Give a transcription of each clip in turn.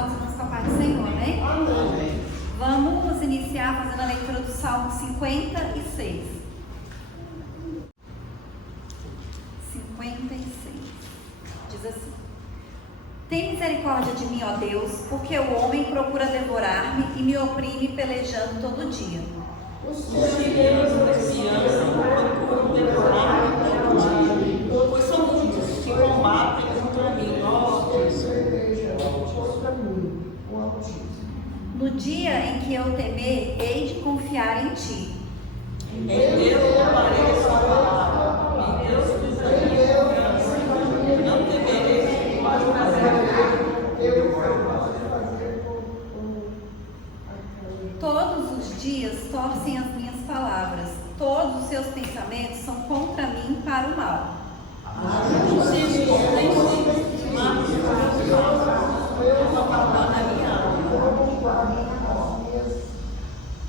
altos e vamos com a paz do Senhor, amém? Amém. Vamos iniciar fazendo a leitura do Salmo 56. 56. Diz assim: Tem misericórdia de mim, ó Deus, porque o homem procura devorar-me e me oprime pelejando todo dia. Os guerreiros messianos procuram devorar-me todo dia, pois são muitos que combatem contra mim. No dia em que eu temer, hei de confiar em ti. Em Deus apareço a palavra, em Deus fiz a minha confiança, não temerei o mal Todos os dias torcem as minhas palavras, todos os seus pensamentos são contra mim para o mal.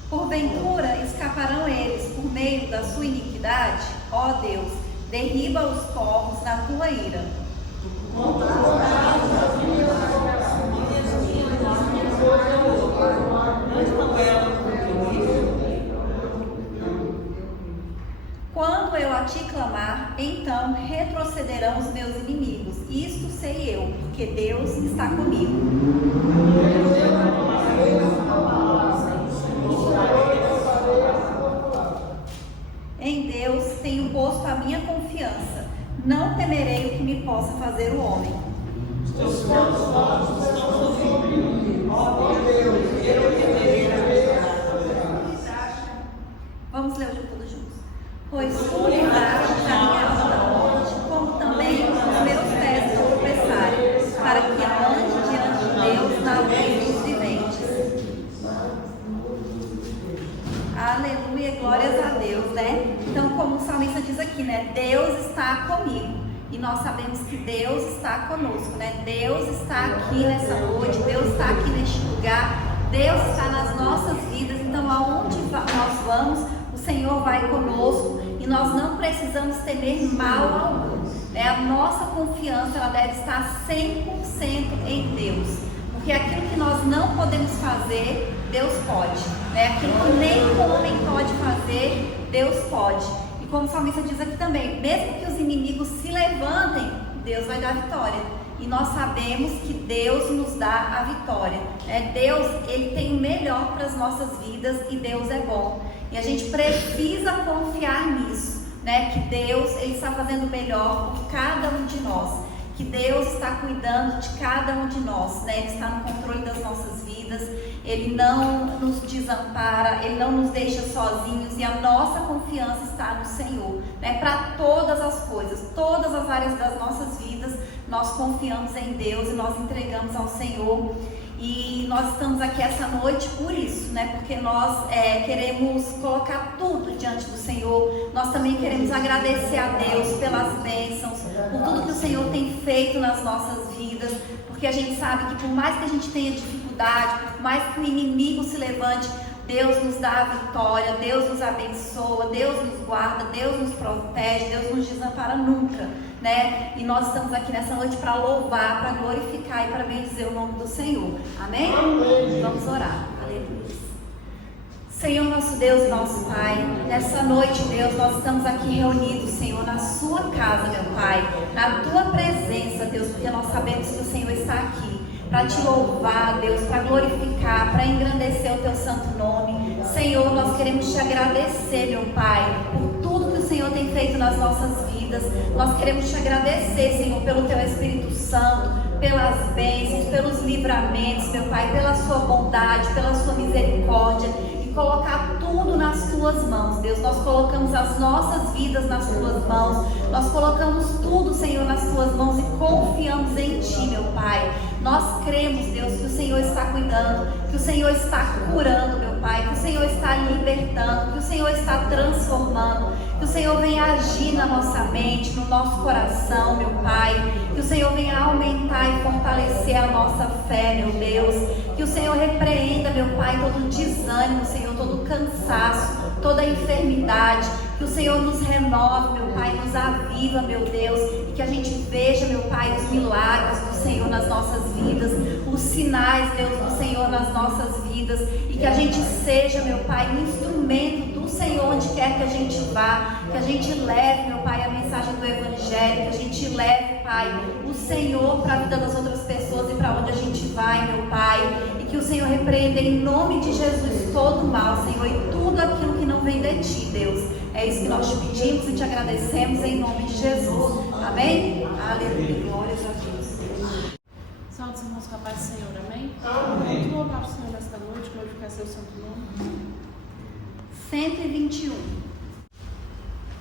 Porventura escaparão eles por meio da sua iniquidade? Ó Deus, derriba os povos na tua ira. Quando eu a ti clamar, então retrocederão os meus inimigos. Isto sei eu, porque Deus está comigo. Em Deus tenho posto a minha confiança. Não temerei o que me possa fazer o homem. Teus fortes estão sobre mim, ó Deus, eu temerei Vamos ler hoje todos juntos. Pois tu livraste a minha alma da morte, como também os meus pés não tropeçarem, para que ande diante de Deus na luz dos viventes. Aleluia, glórias a Deus, né? Então, como o salmista diz aqui, né? Deus está comigo. E nós sabemos que Deus está conosco, né? Deus está aqui nessa noite, Deus está aqui neste lugar, Deus está nas nossas vidas. Então, aonde nós vamos, o Senhor vai conosco e nós não precisamos temer mal algum, né? A nossa confiança, ela deve estar 100% em Deus, porque aquilo que nós não podemos fazer, Deus pode, né? Aquilo que nem o homem pode fazer, Deus pode. E como o salmista diz aqui também, mesmo que os inimigos se levantem, Deus vai dar vitória. E nós sabemos que Deus nos dá a vitória, né? Deus, Ele tem o melhor para as nossas vidas e Deus é bom. E a gente precisa confiar nisso, né? Que Deus, Ele está fazendo o melhor por cada um de nós. Que Deus está cuidando de cada um de nós, né? Ele está no controle das nossas vidas, Ele não nos desampara, Ele não nos deixa sozinhos e a nossa confiança está no Senhor, né? Para todas as coisas, todas as áreas das nossas vidas, nós confiamos em Deus e nós entregamos ao Senhor. E nós estamos aqui essa noite por isso, né? Porque nós queremos colocar tudo diante do Senhor. Nós também queremos agradecer a Deus pelas bênçãos, por tudo que o Senhor tem feito nas nossas vidas. Porque a gente sabe que por mais que a gente tenha dificuldade, por mais que o inimigo se levante, Deus nos dá a vitória, Deus nos abençoa, Deus nos guarda, Deus nos protege, Deus nos desampara nunca, né? E nós estamos aqui nessa noite para louvar, para glorificar e para bendizer o nome do Senhor. Amém? Amém. Vamos orar. Aleluia. Senhor, nosso Deus e nosso Pai, nessa noite, Deus, nós estamos aqui reunidos, Senhor, na sua casa, meu Pai, na tua presença, Deus, porque nós sabemos que o Senhor está aqui para te louvar, Deus, para glorificar, para engrandecer o teu santo nome. Senhor, nós queremos te agradecer, meu Pai, por tudo que o Senhor tem feito nas nossas vidas. Nós queremos te agradecer, Senhor, pelo teu Espírito Santo, pelas bênçãos, pelos livramentos, meu Pai, pela sua bondade, pela sua misericórdia, e colocar tudo nas tuas mãos, Deus. Nós colocamos as nossas vidas nas tuas mãos, nós colocamos tudo, Senhor, nas tuas mãos e confiamos em ti, meu Pai. Nós cremos, Deus, que o Senhor está cuidando, que o Senhor está curando, meu Pai, que o Senhor está libertando, que o Senhor está transformando, que o Senhor venha agir na nossa mente, no nosso coração, meu Pai, que o Senhor venha aumentar e fortalecer a nossa fé, meu Deus, que o Senhor repreenda, meu Pai, todo desânimo, Senhor, todo cansaço, toda enfermidade, que o Senhor nos renove, meu Pai, nos aviva, meu Deus, e que a gente veja, meu Pai, os milagres do Senhor nas nossas vidas, o sinais, Deus, do Senhor nas nossas vidas, e que a gente seja, meu Pai, um instrumento do Senhor onde quer que a gente vá, que a gente leve, meu Pai, a mensagem do Evangelho, que a gente leve, Pai, o Senhor para a vida das outras pessoas e para onde a gente vai, meu Pai, e que o Senhor repreenda em nome de Jesus todo o mal, Senhor, e tudo aquilo que não vem de Ti, Deus. É isso que nós te pedimos e te agradecemos em nome de Jesus. Amém? Aleluia. Glórias a Deus. Salve os irmãos com a paz do Senhor, amém? Amém. Vamos louvar o Senhor nesta noite, glorificar seu santo nome. 121.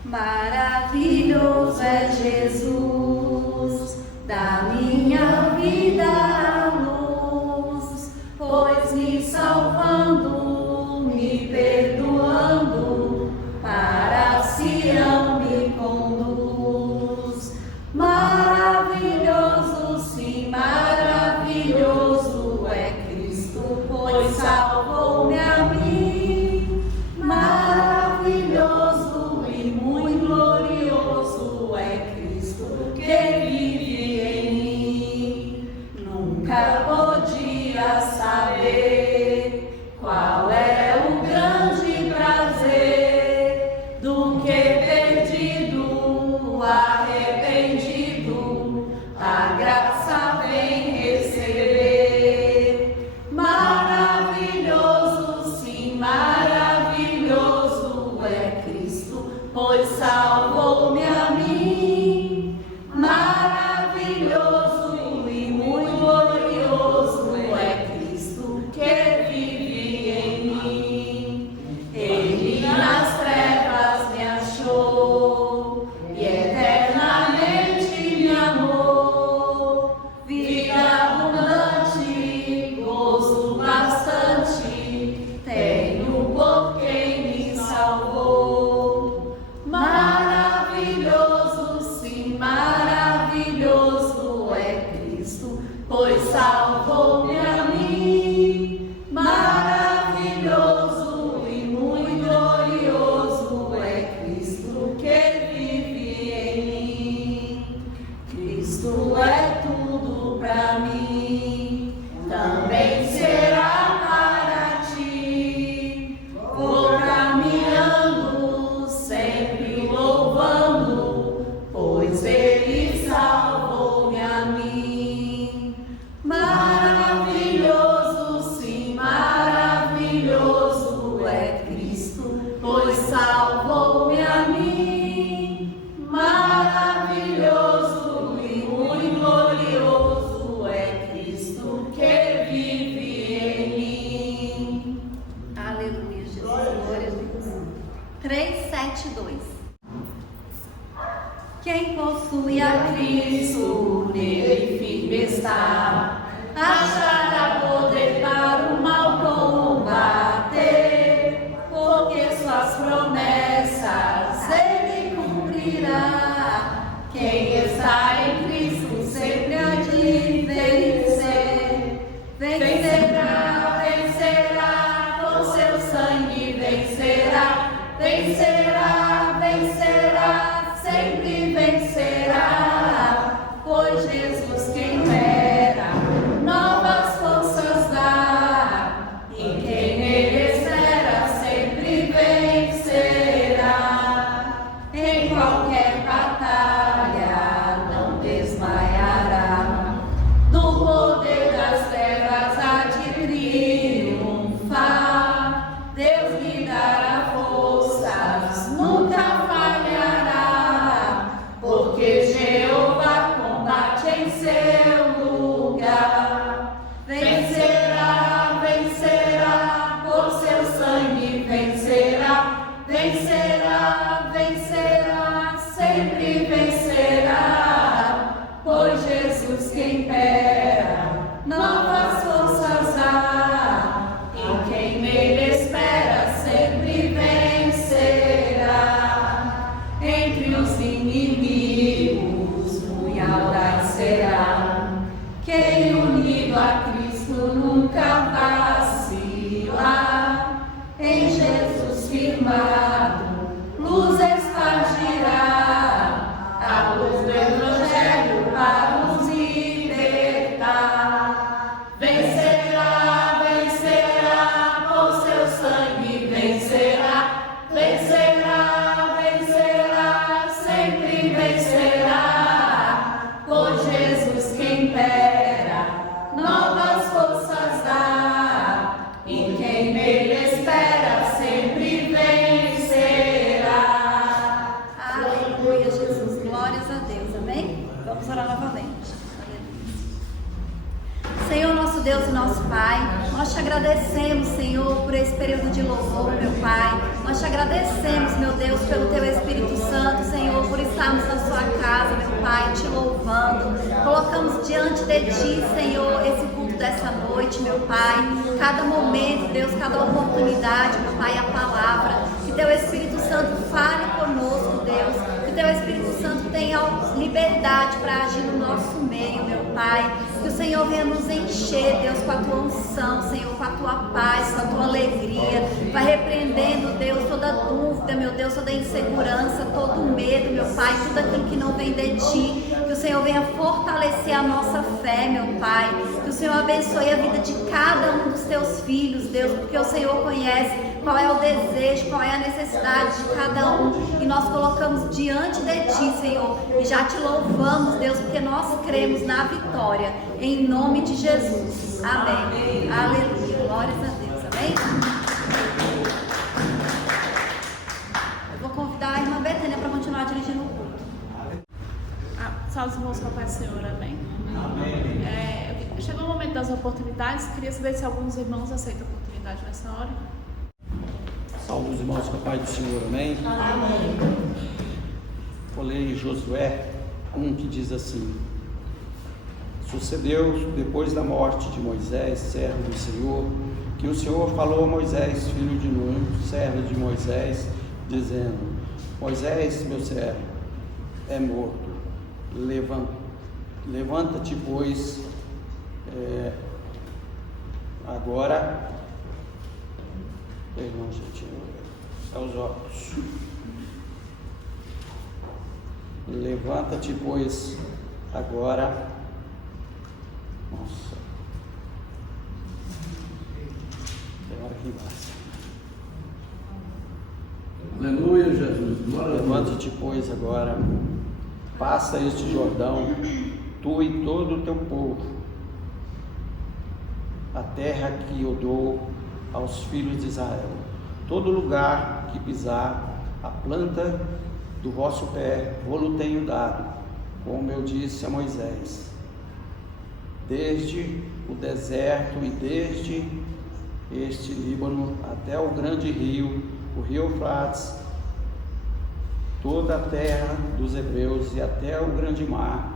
Maravilhoso é Jesus, da minha vida a luz, pois me salvando, me perdoando, para Sião me conduz. Maravilhoso, sim, maravilhoso é Cristo, pois salvou-me a mim. Maravilhoso e muito glorioso é Cristo que vive em mim. Nunca podia saber qual é o grande prazer do que perdido, arrependido, a graça vem receber. Maravilhoso, sim, maravilhoso é Cristo, pois salvou-me a mim. Maravilhoso e muito glorioso é Cristo que vive em mim. Ele nas trevas me achou e eternamente me amou. Vida abundante, gozo bastante, tenho por quem me salvou. Maravilhoso, sim, maravilhoso é Cristo, pois salvou-me a mim. Maravilhoso e muito glorioso é Cristo que vive em mim. Cristo é tudo para mim, também será para ti. Vou caminhando, sempre louvando, pois Ele salvou-me a mim. Maravilhoso, sim, maravilhoso é Cristo, pois salvou-me a mim. Maravilhoso e muito glorioso é Cristo que vive em mim. Aleluia, Jesus. Glória a Deus. 372. Quem possui a Cristo, nele firme está, achará poder para o mal combater, porque suas promessas ele cumprirá. Quem está em Cristo sempre há de vencer. Vencerá, vencerá, por seu sangue vencerá. Vencerá, vencerá, sempre vencerá. Pois Jesus quem dera, novas forças dá, e quem nele espera sempre vencerá. Em qualquer batalha não desmaiará, do poder das trevas há de triunfar. Deus lhe dará forças, nunca falhará, porque Jeová combate em seu lugar. Vencerá, vencerá, por seu sangue vencerá. Vencerá, vencerá, sempre vencerá, pois Jesus quem impera, novas forças dá, e quem nele espera sempre vencerá. Entre os inimigos muito audaz será, quem unido a Cristo nunca vacila. Em Jesus firmado, luz espargirá, a luz do Evangelho para nos libertar. Deus e nosso Pai, nós te agradecemos, Senhor, por esse período de louvor, meu Pai. Nós te agradecemos, meu Deus, pelo Teu Espírito Santo, Senhor, por estarmos na Sua casa, meu Pai, te louvando. Colocamos diante de Ti, Senhor, esse culto dessa noite, meu Pai. Cada momento, Deus, cada oportunidade, meu Pai, a palavra. Que Teu Espírito Santo fale conosco, Deus. Que Teu Espírito Santo tenha liberdade para agir no nosso meio, meu Pai. Que o Senhor venha nos encher, Deus, com a Tua unção, Senhor, com a Tua paz, com a Tua alegria. Vai repreendendo, Deus, toda dúvida, meu Deus, toda insegurança, todo medo, meu Pai, tudo aquilo que não vem de Ti. Que o Senhor venha fortalecer a nossa fé, meu Pai. Que o Senhor abençoe a vida de cada um dos Teus filhos, Deus, porque o Senhor conhece qual é o desejo, qual é a necessidade de cada um. E nós colocamos diante de Ti, Senhor, e já Te louvamos, Deus, porque nós cremos na vitória. Em nome de Jesus. Amém. Aleluia. Glórias a Deus. Amém? Eu vou convidar a irmã Betânia para continuar dirigindo o culto. Salve os irmãos com a paz do Senhor, amém? Chegou o momento das oportunidades. Queria saber se alguns irmãos aceitam a oportunidade nessa hora. Salve os irmãos com a paz do Senhor, amém? Amém. Vou ler Josué 1 que diz assim: sucedeu depois da morte de Moisés, servo do Senhor, que o Senhor falou a Moisés, filho de Num, servo de Moisés, dizendo: Moisés, meu servo, é morto. Levanta-te, pois, agora. Perdão, gente, é os óculos. Levanta-te, pois, agora. Nossa. Tem hora que embaça. Aleluia, Jesus. Levanta-te, pois, agora. Passa este Jordão, tu e todo o teu povo, a terra que eu dou aos filhos de Israel. Todo lugar que pisar a planta do vosso pé, vou-lo tenho dado, como eu disse a Moisés. Desde o deserto e desde este Líbano até o grande rio, o rio Eufrates, toda a terra dos hebreus e até o grande mar,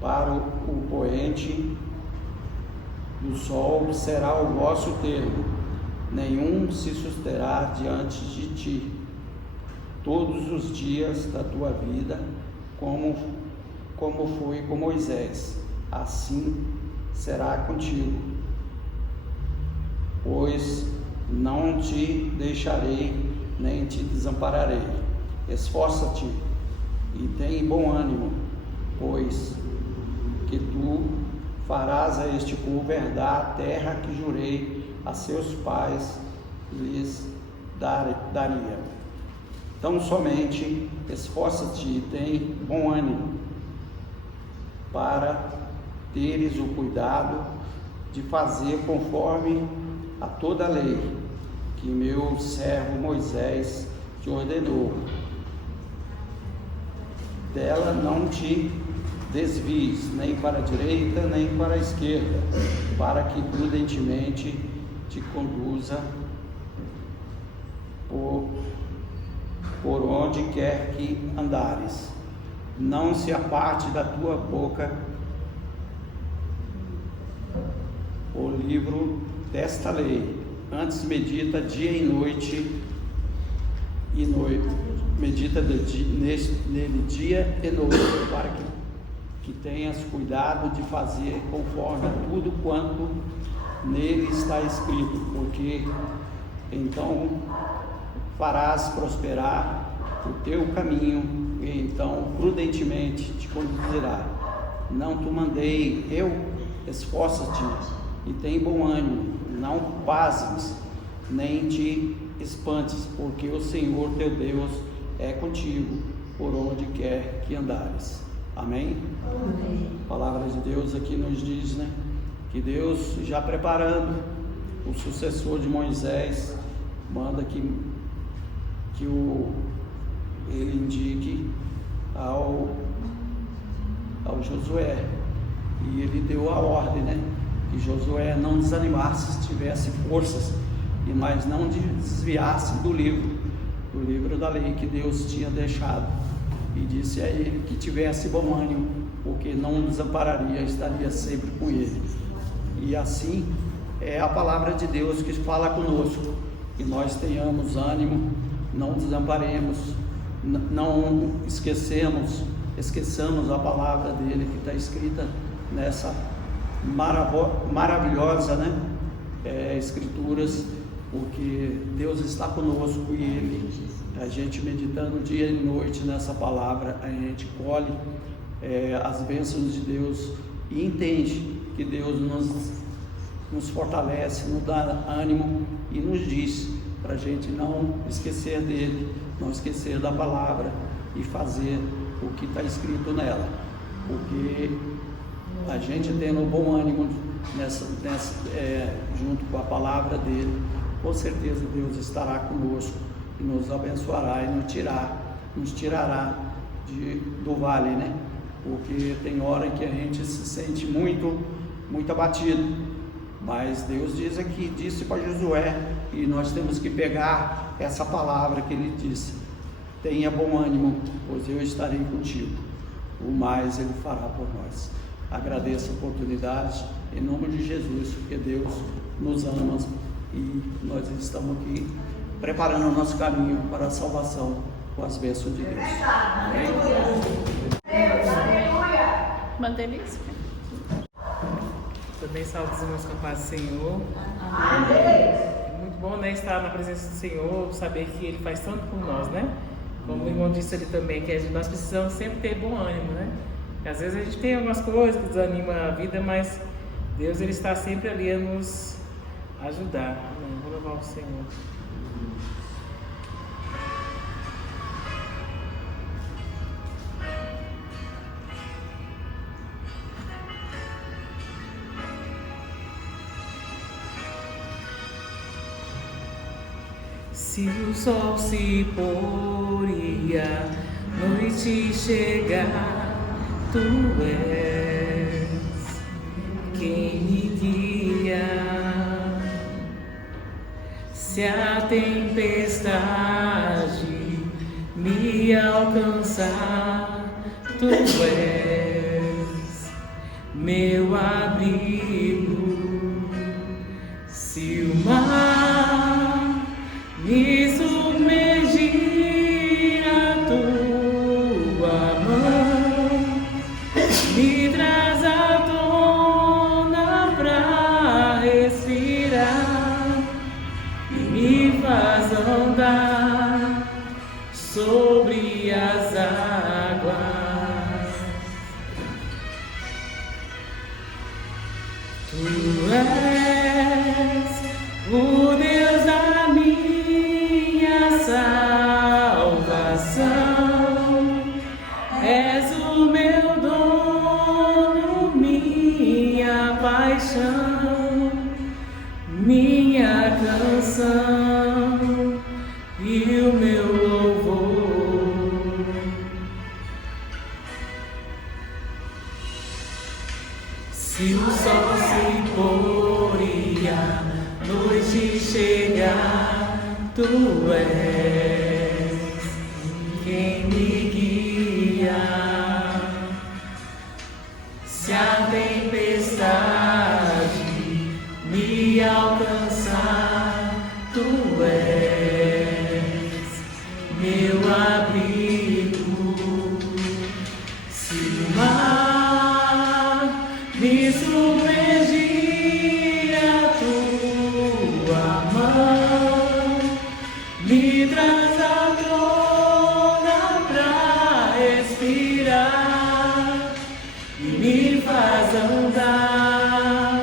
para o poente do sol será o vosso termo, nenhum se susterá diante de ti, todos os dias da tua vida, como foi com Moisés, assim será contigo, pois não te deixarei, nem te desampararei. Esforça-te e tem bom ânimo, pois que tu farás a este povo herdar a terra que jurei a seus pais lhes daria. Então somente esforça-te e tem bom ânimo, para teres o cuidado de fazer conforme a toda a lei que meu servo Moisés te ordenou. Dela não te desvies, nem para a direita, nem para a esquerda, para que prudentemente te conduza por onde quer que andares. Não se aparte da tua boca o livro desta lei, antes medita dia e noite, medita nele dia e noite, para que tenhas cuidado de fazer conforme a tudo quanto nele está escrito, porque então farás prosperar o teu caminho, e então prudentemente te conduzirá. Não te mandei eu? Esforça-te e tem bom ânimo, não pasmes, nem te espantes, porque o Senhor teu Deus é contigo, por onde quer que andares. Amém? Amém. A palavra de Deus aqui nos diz, né, que Deus, já preparando o sucessor de Moisés, manda que ele indique ao Josué, e ele deu a ordem, né? Que Josué não desanimasse, tivesse forças, mas não desviasse do livro da lei que Deus tinha deixado, e disse a ele que tivesse bom ânimo, porque não o desampararia, estaria sempre com ele. E assim é a palavra de Deus que fala conosco, que nós tenhamos ânimo, não desamparemos, não esqueçamos a palavra dele que está escrita nessa maravilhosa, né? Escrituras, porque Deus está conosco e a gente meditando dia e noite nessa palavra, a gente colhe as bênçãos de Deus e entende que Deus nos fortalece, nos dá ânimo e nos diz para a gente não esquecer dele, não esquecer da palavra e fazer o que está escrito nela, porque a gente tendo bom ânimo junto com a palavra dele, com certeza Deus estará conosco e nos abençoará e nos tirará do vale, né? Porque tem hora que a gente se sente muito abatido, mas Deus disse para Josué, e nós temos que pegar essa palavra que ele disse: tenha bom ânimo, pois eu estarei contigo, o mais ele fará por nós. Agradeço a oportunidade, em nome de Jesus, porque Deus nos ama e nós estamos aqui preparando o nosso caminho para a salvação com as bênçãos de Deus. Amém? Mandelícia. Também salve os irmãos com a paz do Senhor. É muito bom, né, estar na presença do Senhor, saber que Ele faz tanto por nós, né? Como o irmão disse ali também, que nós precisamos sempre ter bom ânimo, né? Porque às vezes a gente tem algumas coisas que desanimam a vida, mas Deus, Ele está sempre ali a nos ajudar. Amém. Vou louvar o Senhor. Se o sol se pôr e a noite chegar, tu és quem me guia. Se a tempestade me alcançar, tu és meu abrigo. Se o mar me submergir, a tua mão me traz à tona pra respirar e me faz andar sobre as águas. Tu és o Deus da minha salvação, és o meu dono, minha paixão, minha canção e o meu louvor. Se o sol se pôr e a noite chegar, tu és quem me guia. Se a tempestade me alcançar, tu és meu abrigo. Se o mar me submergir, a tua mão me traz à tona pra respirar e me faz andar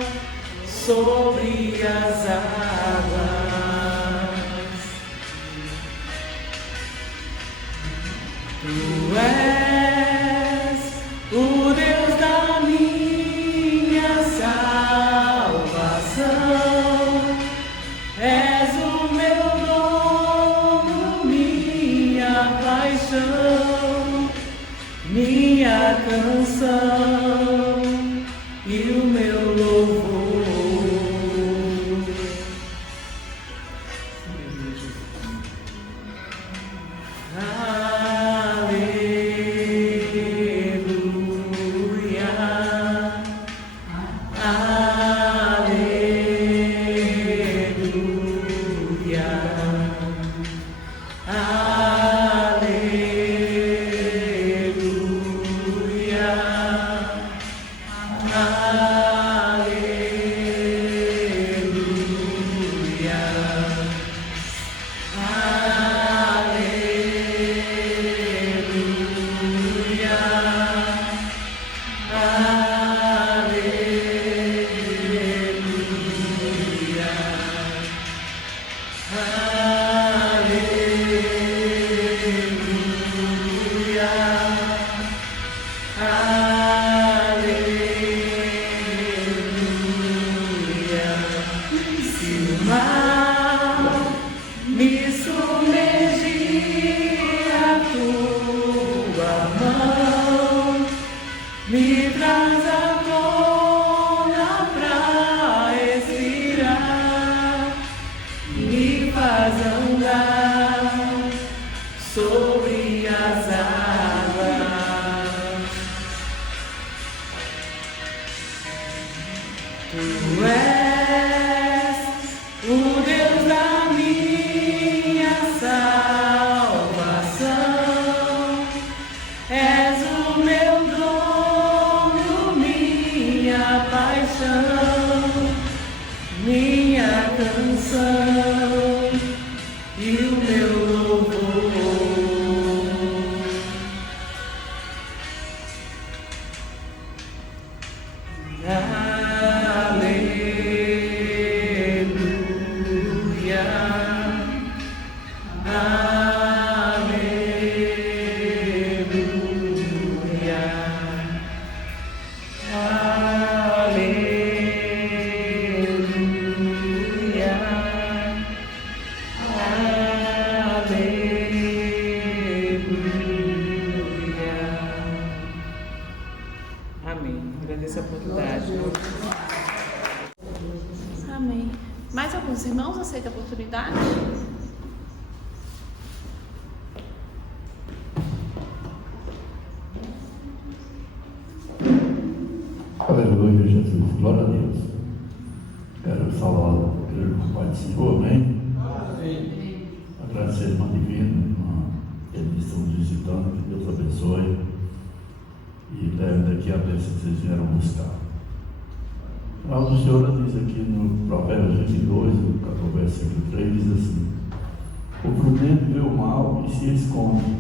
sobre as águas. Tu és o Deus da minha salvação, és o meu dono, minha paixão, minha canção me traz à tona pra respirar, me faz andar sobre as águas. Tu és o Deus da minha salvação, és o meu dono, minha paixão, minha canção e o meu louvor. Aleluia, aleluia, aleluia, aleluia. Amém. Agradeço a oportunidade. Amém. Mais alguns irmãos aceitam a oportunidade? Aleluia, Jesus. Glória a Deus. Quero saudar o Pai do Senhor, amém? Agradecer a irmã divina, eles estão visitando, que Deus abençoe e leve daqui a bênção que vocês vieram buscar. A palavra do Senhor diz aqui no Provérbios 22, no versículo 3, diz assim: o prudente vê o mal e se esconde,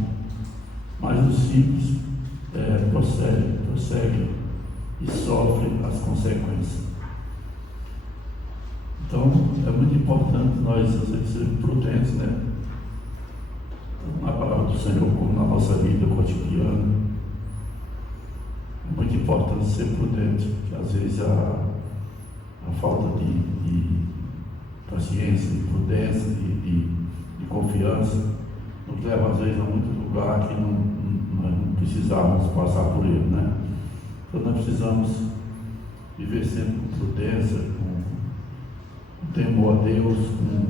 mas o simples prossegue e sofre as consequências. Então, é muito importante nós sermos prudentes, né? Na palavra do Senhor, como na nossa vida cotidiana. É muito importante ser prudente, que às vezes a falta de paciência, de prudência, de confiança, nos leva às vezes a muito lugar que não precisávamos passar por ele, né? Então nós precisamos viver sempre com prudência, com temor a Deus, com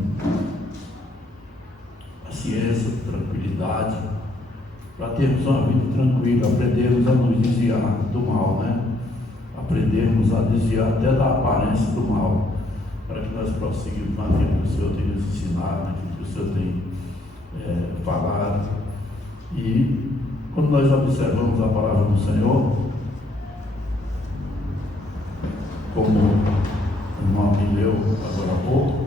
paciência, tranquilidade, para termos uma vida tranquila, aprendermos a nos desviar do mal, né? Aprendermos a desviar até da aparência do mal, para que nós prosseguimos naquilo que o Senhor tem nos ensinado, naquilo que o Senhor tem falado. E quando nós observamos a palavra do Senhor, como o irmão me leu agora há pouco,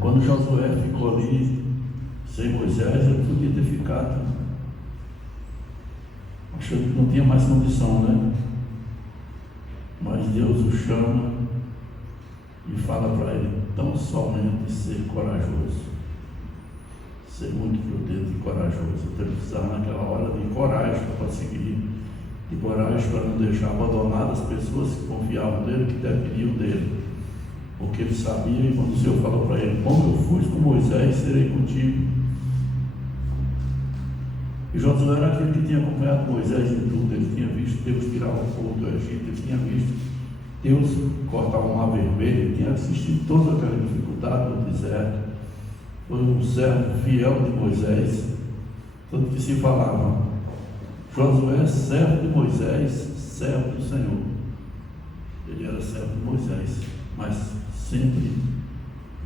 quando Josué ficou ali sem Moisés, ele podia ter ficado achando que não tinha mais condição, né? Mas Deus o chama e fala para ele: tão somente ser corajoso, ser muito prudente e corajoso. Então ele precisava naquela hora de coragem para conseguir, de coragem para não deixar abandonadas as pessoas que confiavam nele, que dependiam dele, porque ele sabia, e quando o Senhor falou para ele: como eu fui com Moisés, serei contigo. E Josué era aquele que tinha acompanhado Moisés em tudo. Ele tinha visto Deus tirar o povo do Egito, ele tinha visto Deus cortar o mar vermelho, ele tinha assistido toda aquela dificuldade no deserto. Foi um servo fiel de Moisés, tanto que se falava: Josué, servo de Moisés, servo do Senhor. Ele era servo de Moisés, mas sempre,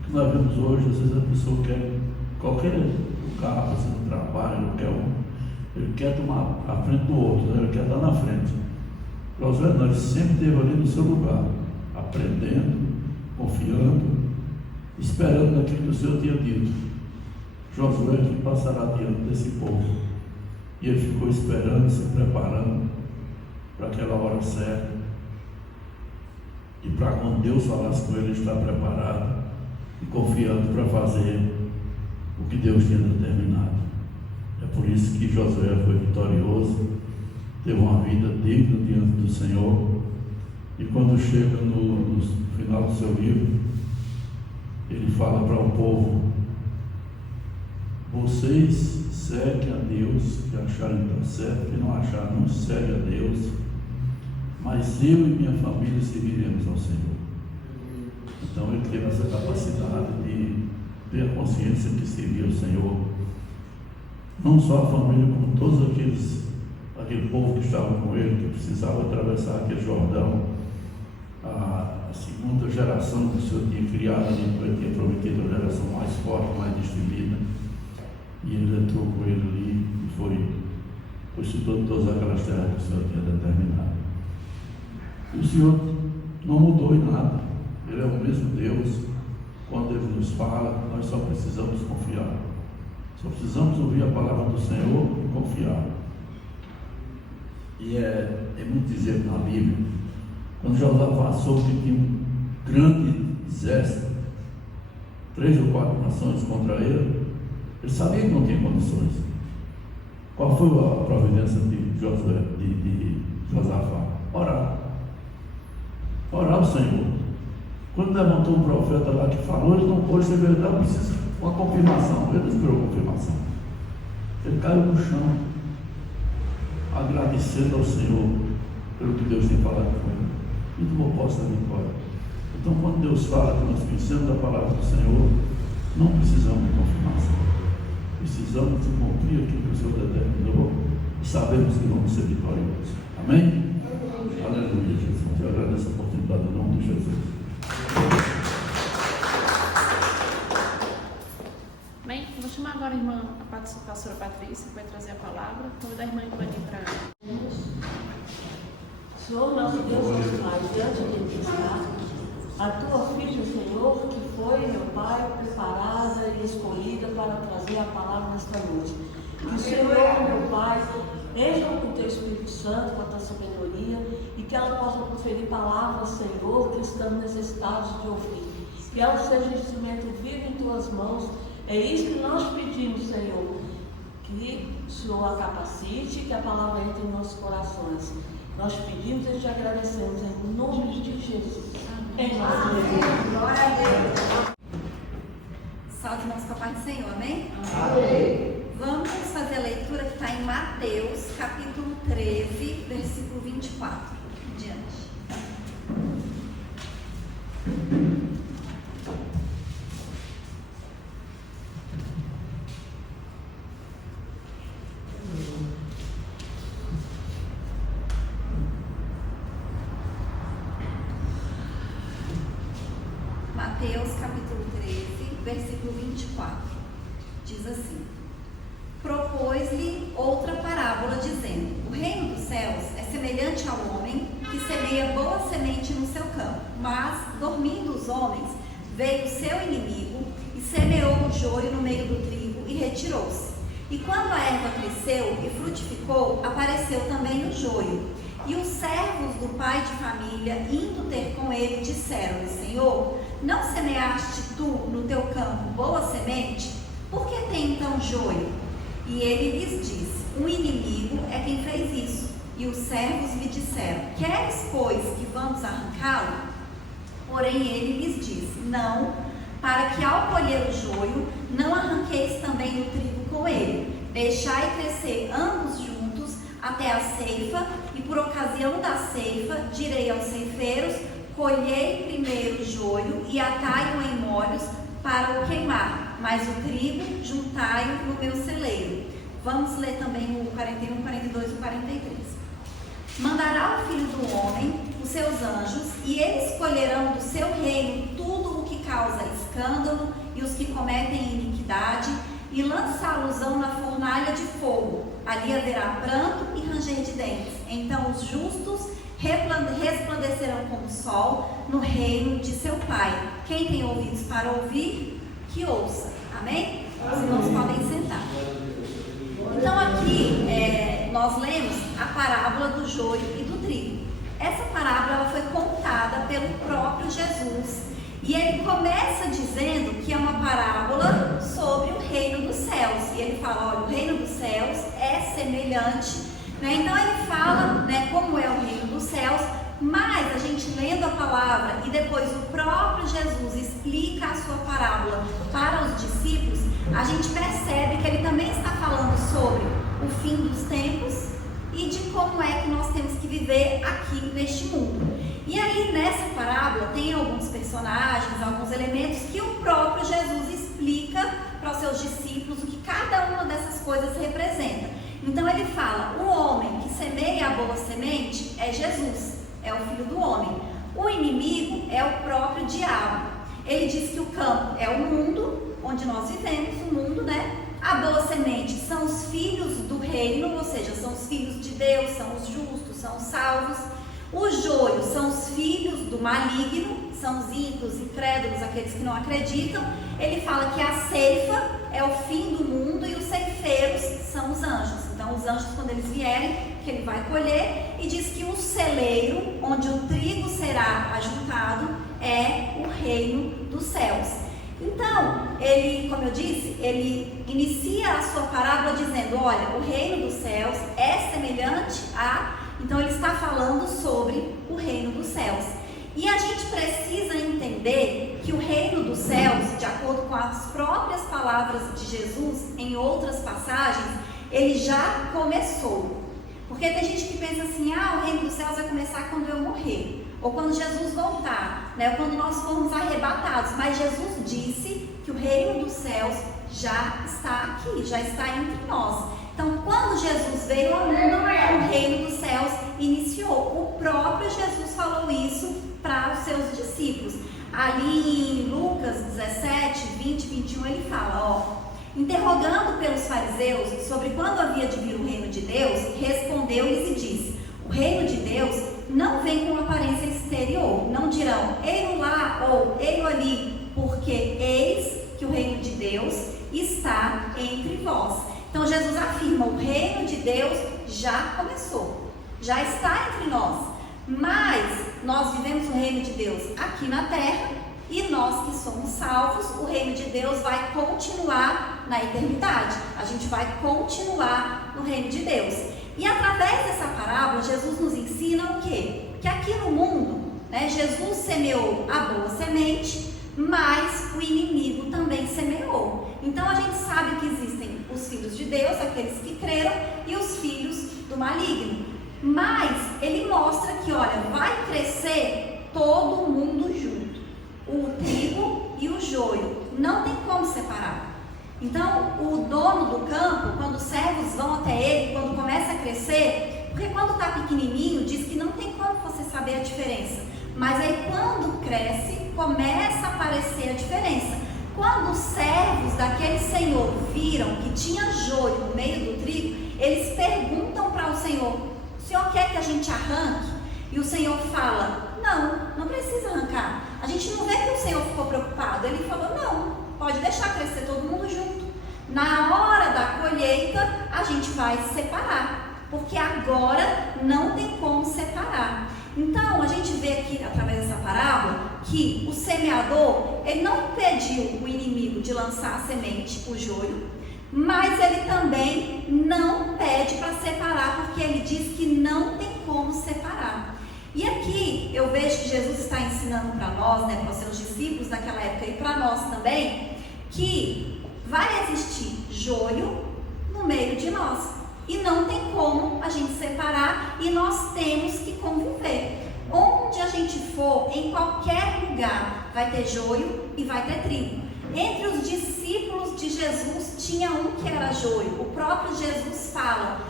o que nós vemos hoje, às vezes a pessoa quer qualquer lugar, fazendo trabalho, ele quer tomar a frente do outro, né? Ele quer estar na frente. Josué não, ele sempre esteve ali no seu lugar, aprendendo, confiando, esperando naquilo que o Senhor tinha dito. Josué que passará diante desse povo. E ele ficou esperando, se preparando para aquela hora certa. E para quando Deus falasse com ele, ele estar preparado e confiando para fazer o que Deus tinha determinado. É por isso que Josué foi vitorioso, teve uma vida digna diante do Senhor. E quando chega no final do seu livro, ele fala para o povo: vocês seguem a Deus, que acharem que está certo, que não acharem, não seguem a Deus, mas eu e minha família seguiremos ao Senhor. Então ele teve essa capacidade de ter a consciência que seguia o Senhor, não só a família, como todos aquele povo que estava com ele, que precisava atravessar aquele Jordão. A segunda geração que o Senhor tinha criado ali, ele tinha prometido a geração mais forte, mais distribuída, e ele entrou com ele ali e foi situando todas aquelas terras que o Senhor tinha determinado. E o Senhor não mudou em nada, ele é o mesmo Deus. Quando ele nos fala, nós só precisamos confiar, só precisamos ouvir a palavra do Senhor e confiar. E é muito dizer na Bíblia, quando Josafá soube que tinha um grande exército, 3 ou 4 nações contra ele sabia que não tinha condições. Qual foi a providência de Josafá? Orar ao Senhor. Quando levantou um profeta lá que falou, ele não pôde ser verdade, precisa de uma confirmação. Ele não esperou confirmação. Ele caiu no chão, agradecendo ao Senhor pelo que Deus tem falado com ele, e tomou posse da vitória. Então, quando Deus fala que nós precisamos da palavra do Senhor, não precisamos de confirmação, precisamos de cumprir aquilo que o Senhor determinou e sabemos que vamos ser vitoriosos. Amém? Aleluia, Jesus. Eu agradeço a oportunidade em nome de Jesus. Bem, vou chamar agora a irmã, a pastora Patrícia, que vai trazer a palavra. Convido a irmã Ivani para... Senhor, nosso Deus, nosso Pai, diante de ti está a tua filha, Senhor, que foi, meu Pai, preparada e escolhida para trazer a palavra nesta noite. Que o Senhor, meu Pai, encha com o teu Espírito Santo, com a tua sabedoria, e que ela possa proferir palavras, Senhor, que estamos necessitados de ouvir. Que ela seja um instrumento vivo em tuas mãos. É isso que nós pedimos, Senhor. Que o Senhor a capacite, que a palavra entre em nossos corações. Nós pedimos e te agradecemos em nome de Jesus. Em nome de Jesus. Glória a Deus. Salve nosso Pai do Senhor, amém? Amém. Vamos fazer a leitura que está em Mateus, capítulo 13, versículo 24. Diante. Mateus capítulo 13, versículo 24, diz assim: propôs-lhe outra parábola, dizendo: o reino dos céus é semelhante ao homem que semeia boa semente no seu campo. Mas, dormindo os homens, veio o seu inimigo e semeou o joio no meio do trigo e retirou-se. E quando a erva cresceu e frutificou, apareceu também o joio. E os servos do pai de família, indo ter com ele, disseram-lhe: Senhor, não semeaste tu no teu campo boa semente? Por que tem então joio? E ele lhes disse: um inimigo é quem fez isso. E os servos lhe disseram: queres, pois, que vamos arrancá-lo? Porém ele lhes disse: não, para que ao colher o joio, não arranqueis também o trigo com ele. Deixai crescer ambos juntos até a ceifa, e por ocasião da ceifa direi aos ceifeiros: colhei primeiro o joio e atai-o em molhos para o queimar, mas o trigo juntai-o no meu celeiro. Vamos ler também o 41, 42 e o 43. Mandará o Filho do Homem os seus anjos, e eles colherão do seu reino tudo o que causa escândalo e os que cometem iniquidade, e lançá-los-ão na fornalha de fogo. Ali haverá pranto e ranger de dentes. Então os justos resplandecerão como o sol no reino de seu Pai. Quem tem ouvidos para ouvir, que ouça. Amém? Os irmãos podem sentar. Então aqui nós lemos a parábola do joio e do trigo. Essa parábola ela foi contada pelo próprio Jesus. E ele começa dizendo que é uma parábola sobre o reino dos céus. E ele fala: olha, o reino dos céus é semelhante. Então ele fala como é o reino dos céus mas a gente lendo a palavra e depois o próprio Jesus explica a sua parábola para os discípulos, a gente percebe que ele também está falando sobre o fim dos tempos e de como é que nós temos que viver aqui neste mundo. E aí nessa parábola tem alguns personagens, alguns elementos que o próprio Jesus explica para os seus discípulos o que cada uma dessas coisas representa. Então ele fala, o homem que semeia a boa semente é Jesus, é o Filho do Homem. O inimigo é o próprio diabo. Ele diz que o campo é o mundo onde nós vivemos, o mundo, né? A boa semente são os filhos do reino, ou seja, são os filhos de Deus, são os justos, são os salvos. O joio são os filhos do maligno, são os ímpios, incrédulos, aqueles que não acreditam. Ele fala que a ceifa é o fim do mundo e os ceifeiros são os anjos. Então os anjos, quando eles vierem, que ele vai colher, e diz que o celeiro, onde o trigo será ajuntado, é o reino dos céus. Então, ele, como eu disse, ele inicia a sua parábola dizendo, olha, o reino dos céus é semelhante a... Então ele está falando sobre o reino dos céus. E a gente precisa entender que o reino dos céus, de acordo com as próprias palavras de Jesus em outras passagens, ele já começou. Porque tem gente que pensa assim, o reino dos céus vai começar quando eu morrer, ou quando Jesus voltar, né? Ou quando nós formos arrebatados. Mas Jesus disse que o reino dos céus já está aqui, já está entre nós. Então, quando Jesus veio ao mundo, o reino dos céus iniciou. O próprio Jesus falou isso para os seus discípulos. Ali em Lucas 17, 20, 21, ele fala, interrogando pelos fariseus sobre quando havia de vir o reino de Deus, respondeu-lhes e disse, o reino de Deus não vem com aparência exterior, não dirão, ei-lo lá ou ei-lo ali, porque eis que o reino de Deus está entre vós. Então Jesus afirma, o reino de Deus já começou, já está entre nós, mas nós vivemos o reino de Deus aqui na terra e nós que somos salvos, o reino de Deus vai continuar na eternidade, a gente vai continuar no reino de Deus. E através dessa parábola, Jesus nos ensina o quê? Que aqui no mundo, né, Jesus semeou a boa semente, mas o inimigo também semeou. Então a gente sabe que existem os filhos de Deus, aqueles que creram, e os filhos do maligno. Mas ele mostra que, olha, vai crescer todo mundo junto. O trigo e o joio. Não tem como separar. Então o dono do campo, quando os servos vão até ele, quando começa a crescer, porque quando está pequenininho, diz que não tem como você saber a diferença. Mas aí quando cresce, começa a aparecer a diferença. Quando os servos daquele senhor viram que tinha joio no meio do trigo, eles perguntam para o senhor quer que a gente arranque? E o senhor fala, não precisa arrancar. A gente não vê que o senhor ficou preocupado. Ele falou, não, pode deixar crescer todo mundo junto. Na hora da colheita, a gente vai separar, porque agora não tem como separar. Então, a gente vê aqui, através dessa parábola, que o semeador, ele não impediu o inimigo de lançar a semente, o joio, mas ele também não pede para separar, porque ele diz que não tem como separar. E aqui, eu vejo que Jesus está ensinando para nós, né, para os seus discípulos naquela época e para nós também, que vai existir joio no meio de nós. E não tem como a gente separar e nós temos que conviver. Onde a gente for, em qualquer lugar, vai ter joio e vai ter trigo. Entre os discípulos de Jesus tinha um que era joio. O próprio Jesus fala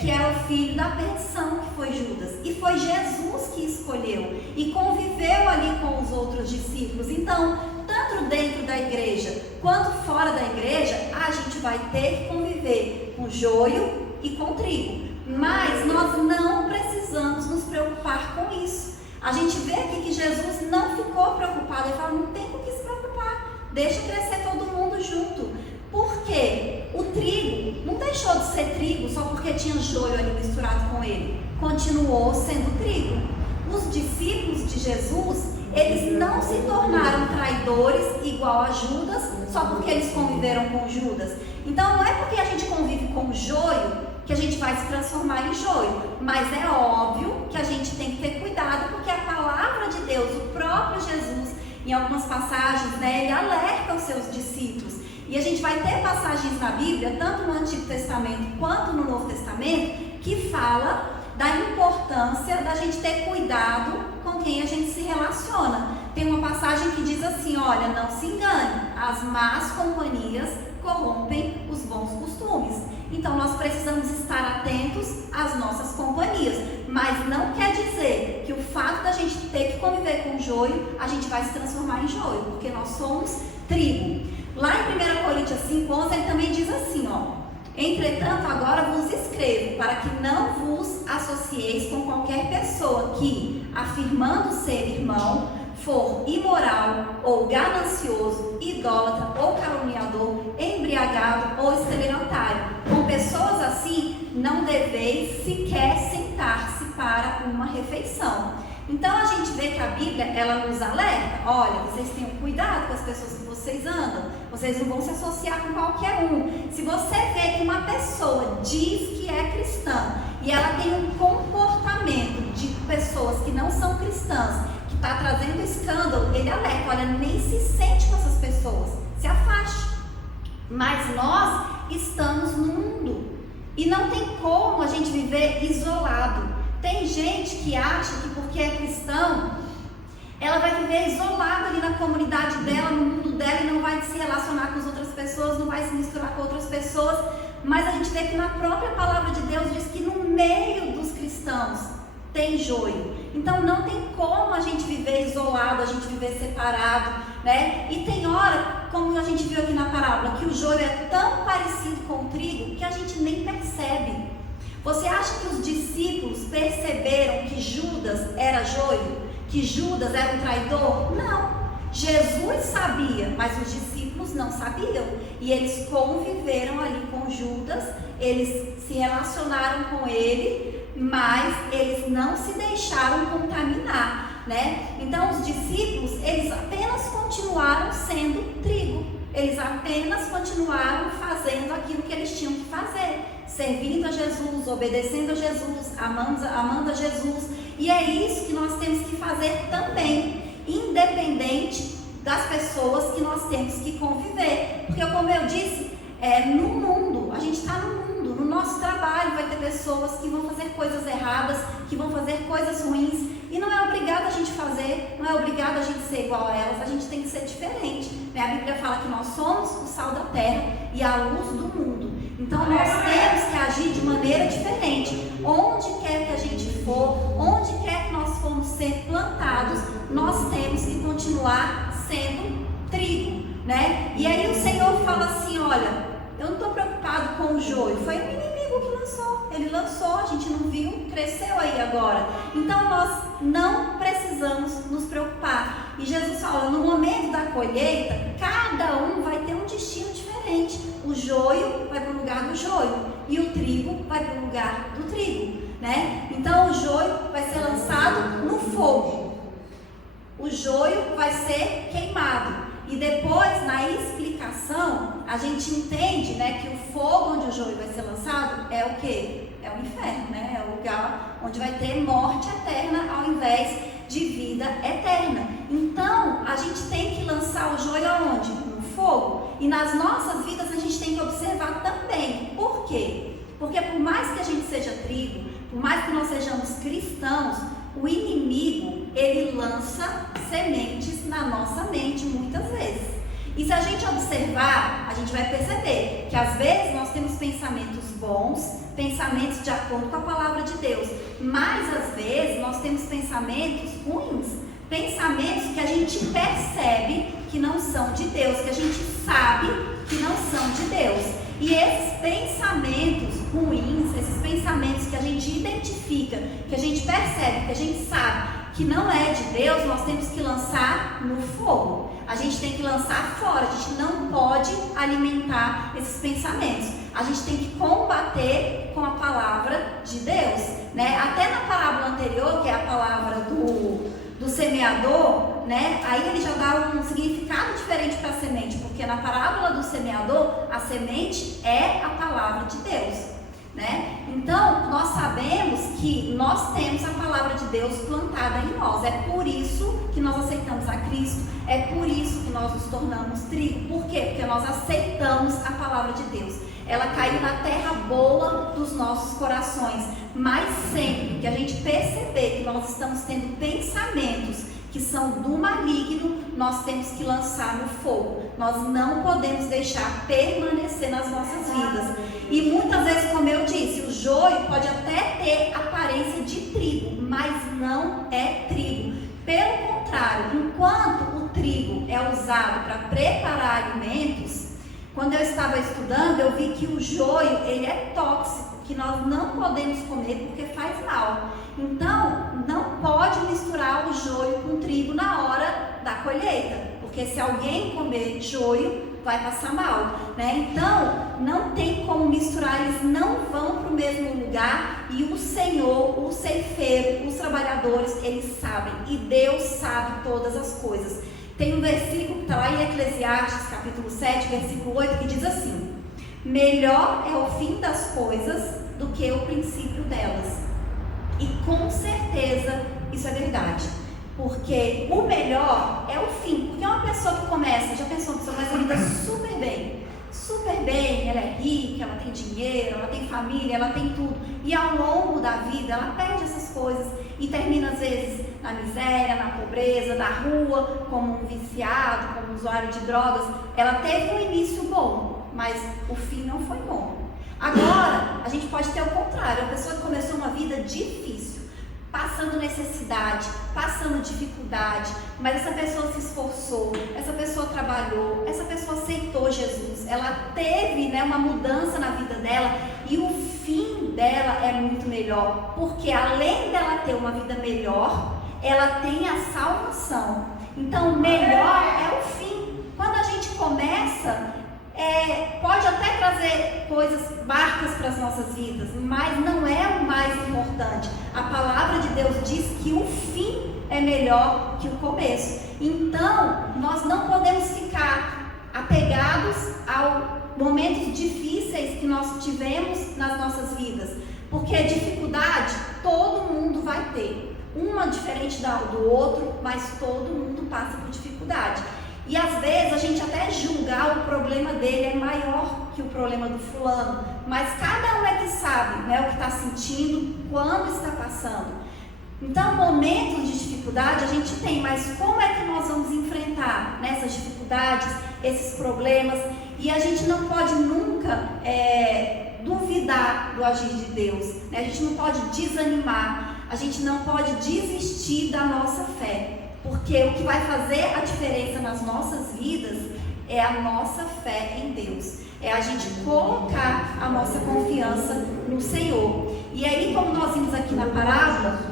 que era o filho da perdição, que foi Judas. E foi Jesus que escolheu e conviveu ali com os outros discípulos. Então, tanto dentro da igreja quanto fora da igreja, a gente vai ter que conviver com joio e com trigo. Mas nós não precisamos nos preocupar com isso. A gente vê aqui que Jesus não ficou preocupado. Ele fala, não tem com o que se preocupar. Deixa crescer todo mundo junto. Por quê? O trigo não deixou de ser trigo só porque tinha joio ali misturado com ele. Continuou sendo trigo. Os discípulos de Jesus, eles não se tornaram traidores igual a Judas só porque eles conviveram com Judas. Então não é porque a gente convive com joio que a gente vai se transformar em joio. Mas é óbvio que a gente tem que ter cuidado em algumas passagens, né, ele alerta os seus discípulos. E a gente vai ter passagens na Bíblia, tanto no Antigo Testamento quanto no Novo Testamento, que fala da importância da gente ter cuidado com quem a gente se relaciona. Tem uma passagem que diz assim, olha, não se engane, as más companhias corrompem os bons costumes. Então nós precisamos estar atentos às nossas companhias, mas não quer dizer que o fato da gente ter que conviver com joio, a gente vai se transformar em joio, porque nós somos trigo. Lá em 1 Coríntios 5:11 ele também diz assim, ó: entretanto agora vos escrevo para que não vos associeis com qualquer pessoa que, afirmando ser irmão, for imoral ou ganancioso, idólatra ou caluniador, embriagado ou estelionatário. Com pessoas assim não deveis sequer sentar-se para uma refeição. Então a gente vê que a Bíblia, ela nos alerta, olha, vocês tenham cuidado com as pessoas que vocês andam, vocês não vão se associar com qualquer um. Se você vê que uma pessoa diz que é cristã e ela tem um comportamento de pessoas que não são cristãs, que está trazendo escândalo, ele alerta, olha, nem se sente com essas pessoas, se afaste. Mas nós estamos no mundo e não tem como a gente viver isolado. Tem gente que acha que porque é cristão, ela vai viver isolada ali na comunidade dela, no mundo dela, e não vai se relacionar com as outras pessoas, não vai se misturar com outras pessoas. Mas a gente vê que na própria palavra de Deus diz que no meio dos cristãos tem joio. Então não tem como a gente viver isolado, a gente viver separado, né? E tem hora, como a gente viu aqui na parábola, que o joio é tão parecido com o trigo que a gente nem percebe. Você acha que os discípulos perceberam que Judas era joio? Que Judas era um traidor? Não. Jesus sabia, mas os discípulos não sabiam. E eles conviveram ali com Judas, eles se relacionaram com ele, mas eles não se deixaram contaminar, né? Então os discípulos, eles apenas continuaram sendo trigo. Eles apenas continuaram fazendo aquilo que eles tinham que fazer, servindo a Jesus, obedecendo a Jesus, amando a Jesus. E é isso que nós temos que fazer também, independente das pessoas que nós temos que conviver. Porque, como eu disse, no mundo, a gente está no mundo, no nosso trabalho vai ter pessoas que vão fazer coisas erradas, que vão fazer coisas ruins, e não é obrigado a gente fazer, não é obrigado a gente ser igual a elas, a gente tem que ser diferente, né? A Bíblia fala que nós somos o sal da terra e a luz do mundo. Então nós temos que agir de maneira diferente. Onde quer que a gente for, onde quer que nós formos ser plantados, nós temos que continuar sendo trigo, né? E aí o Senhor fala assim, olha, eu não estou preocupado com o joio, foi o inimigo que lançou, ele lançou, a gente não viu, cresceu aí agora. Então nós não precisamos nos preocupar. E Jesus fala, no momento da colheita, cada um vai ter um destino diferente. O joio vai para o lugar do joio e o trigo vai para o lugar do trigo, né? Então o joio vai ser lançado no fogo, o joio vai ser queimado. E depois, na explicação, a gente entende, né, que o fogo onde o joio vai ser lançado é o quê? É o inferno, né? É o lugar onde vai ter morte eterna ao invés de vida eterna. Então, a gente tem que lançar o joio aonde? No fogo. E nas nossas vidas a gente tem que observar também. Por quê? Porque por mais que a gente seja trigo, por mais que nós sejamos cristãos, o inimigo, ele lança sementes na nossa mente muitas vezes. E se a gente observar, a gente vai perceber que às vezes nós temos pensamentos bons, pensamentos de acordo com a palavra de Deus, mas às vezes nós temos pensamentos ruins, pensamentos que a gente percebe que não são de Deus, que a gente sabe que não são de Deus. E esses pensamentos ruins, esses pensamentos que a gente identifica, que a gente percebe, que a gente sabe que não é de Deus, nós temos que lançar no fogo. A gente tem que lançar fora, a gente não pode alimentar esses pensamentos. A gente tem que combater com a palavra de Deus, né? Até na parábola anterior, que é a palavra do semeador, né? Aí ele já dá um significado diferente para a semente, porque na parábola do semeador, a semente é a palavra de Deus. né? Então, nós sabemos que nós temos a palavra de Deus plantada em nós. É por isso que nós aceitamos a Cristo. É por isso que nós nos tornamos trigo. Por quê? Porque nós aceitamos a palavra de Deus. Ela caiu na terra boa dos nossos corações. Mas sempre que a gente perceber que nós estamos tendo pensamentos que são do maligno, nós temos que lançar no fogo. Nós não podemos deixar permanecer nas nossas vidas. E muitas vezes, como eu disse, o joio pode até ter aparência de trigo, mas não é trigo. Pelo contrário, enquanto o trigo é usado para preparar alimentos, quando eu estava estudando, eu vi que o joio, ele é tóxico, que nós não podemos comer porque faz mal. Então, não pode misturar o joio com o trigo na hora da colheita, porque se alguém comer joio, vai passar mal, né? Então, não tem como misturar, eles não vão para o mesmo lugar, e o Senhor, o ceifeiro, os trabalhadores, eles sabem, e Deus sabe todas as coisas. Tem um versículo que está lá em Eclesiastes, capítulo 7, versículo 8, que diz assim: melhor é o fim das coisas do que o princípio delas. E com certeza isso é verdade, porque o melhor é o fim. Porque uma pessoa que começa, já pensou, uma pessoa começa a vida super bem, ela é rica, ela tem dinheiro, ela tem família, ela tem tudo, e ao longo da vida ela perde essas coisas e termina às vezes na miséria, na pobreza, na rua, como um viciado, como um usuário de drogas. Ela teve um início bom, mas o fim não foi bom. Agora, a gente pode ter o contrário, a pessoa que começou uma vida difícil, passando necessidade, passando dificuldade, mas essa pessoa se esforçou, essa pessoa trabalhou, essa pessoa aceitou Jesus, ela teve, né, uma mudança na vida dela, e o fim dela é muito melhor, porque além dela ter uma vida melhor, ela tem a salvação. Então, melhor é o fim. Quando a gente começa, pode até trazer marcas para as nossas vidas, mas não é o mais importante. A palavra de Deus diz que o fim é melhor que o começo. Então, nós não podemos ficar apegados a momentos difíceis que nós tivemos nas nossas vidas, porque dificuldade todo mundo vai ter, uma diferente do outro, mas todo mundo passa por dificuldade. E às vezes a gente até julga, o problema dele é maior que o problema do fulano, mas cada um é que sabe, né, o que está sentindo, quando está passando. Então, momentos de dificuldade a gente tem, mas como é que nós vamos enfrentar, né, essas dificuldades, esses problemas? E a gente não pode nunca duvidar do agir de Deus, né? A gente não pode desanimar, a gente não pode desistir da nossa fé. Porque o que vai fazer a diferença nas nossas vidas é a nossa fé em Deus. É a gente colocar a nossa confiança no Senhor. E aí, como nós vimos aqui na parábola,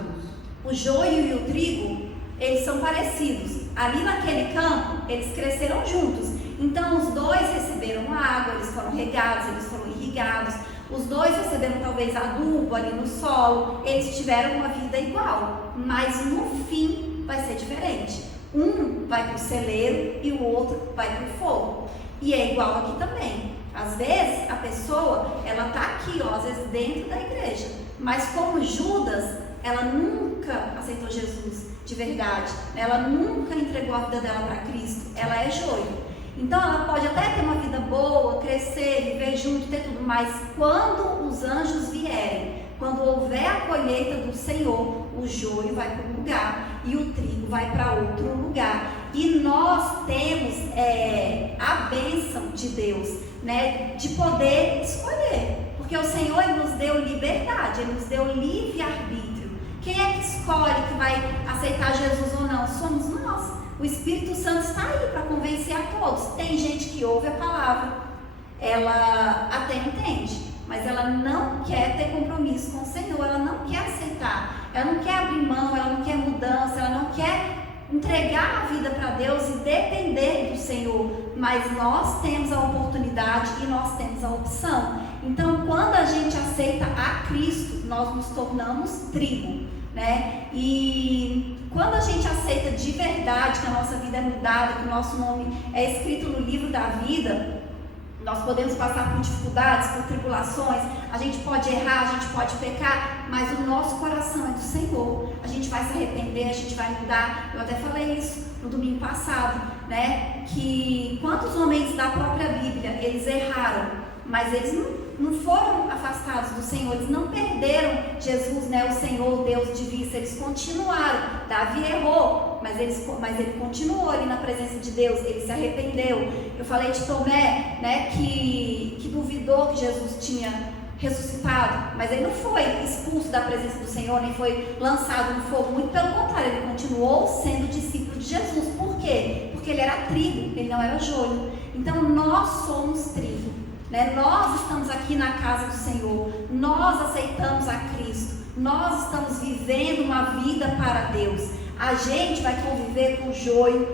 o joio e o trigo, eles são parecidos. Ali naquele campo, eles cresceram juntos. Então, os dois receberam água, eles foram regados, eles foram irrigados. Os dois receberam talvez adubo ali no solo. Eles tiveram uma vida igual. Mas no fim, vai ser diferente. Um vai para o celeiro e o outro vai para o fogo. E é igual aqui também. Às vezes a pessoa, ela está aqui, às vezes dentro da igreja, mas como Judas, ela nunca aceitou Jesus de verdade, ela nunca entregou a vida dela para Cristo, ela é joio. Então ela pode até ter uma vida boa, crescer, viver junto, ter tudo, mas quando os anjos vierem, quando houver a colheita do Senhor, o joio vai para um lugar e o trigo vai para outro lugar. E nós temos a bênção de Deus, né, de poder escolher. Porque o Senhor, Ele nos deu liberdade, Ele nos deu livre-arbítrio. Quem é que escolhe que vai aceitar Jesus ou não? Somos nós. O Espírito Santo está aí para convencer a todos. Tem gente que ouve a palavra, ela até entende, mas ela não quer ter compromisso com o Senhor, ela não quer aceitar, ela não quer abrir mão, ela não quer mudança, ela não quer entregar a vida para Deus e depender do Senhor. Mas nós temos a oportunidade e nós temos a opção. Então, quando a gente aceita a Cristo, nós nos tornamos trigo, né? E quando a gente aceita de verdade que a nossa vida é mudada, que o nosso nome é escrito no livro da vida, Nós podemos passar por dificuldades, por tribulações, a gente pode errar, a gente pode pecar, mas o nosso coração é do Senhor. A gente vai se arrepender, a gente vai mudar. Eu até falei isso no domingo passado, né? Que quantos homens da própria Bíblia, eles erraram, mas eles não foram afastados do Senhor, eles não perderam Jesus, né, o Senhor, o Deus de vista, eles continuaram. Davi errou, mas ele continuou ali na presença de Deus, ele se arrependeu. Eu falei de Tomé, né, que duvidou que Jesus tinha ressuscitado, mas ele não foi expulso da presença do Senhor, nem foi lançado no fogo, muito pelo contrário, ele continuou sendo discípulo de Jesus. Por quê? Porque ele era trigo, ele não era joio. Então nós somos trigo. Nós estamos aqui na casa do Senhor, nós aceitamos a Cristo, nós estamos vivendo uma vida para Deus. A gente vai conviver com o joio,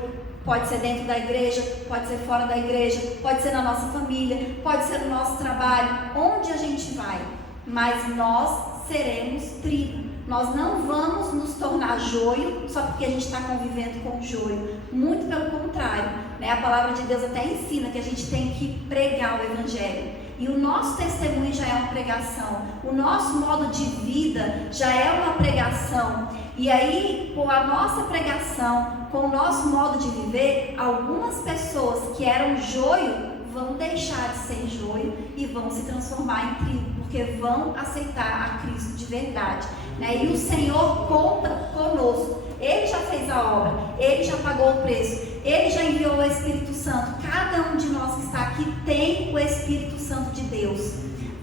pode ser dentro da igreja, pode ser fora da igreja, pode ser na nossa família, pode ser no nosso trabalho, onde a gente vai, mas nós seremos trigo. Nós não vamos nos tornar joio só porque a gente está convivendo com o joio. Muito pelo contrário, né? A palavra de Deus até ensina que a gente tem que pregar o Evangelho. E o nosso testemunho já é uma pregação. O nosso modo de vida já é uma pregação. E aí, com a nossa pregação, com o nosso modo de viver, algumas pessoas que eram joio vão deixar de ser joio e vão se transformar em trigo, porque vão aceitar a Cristo de verdade, né? E o Senhor conta conosco. Ele já fez a obra, Ele já pagou o preço, Ele já enviou o Espírito Santo. Cada um de nós que está aqui tem o Espírito Santo de Deus.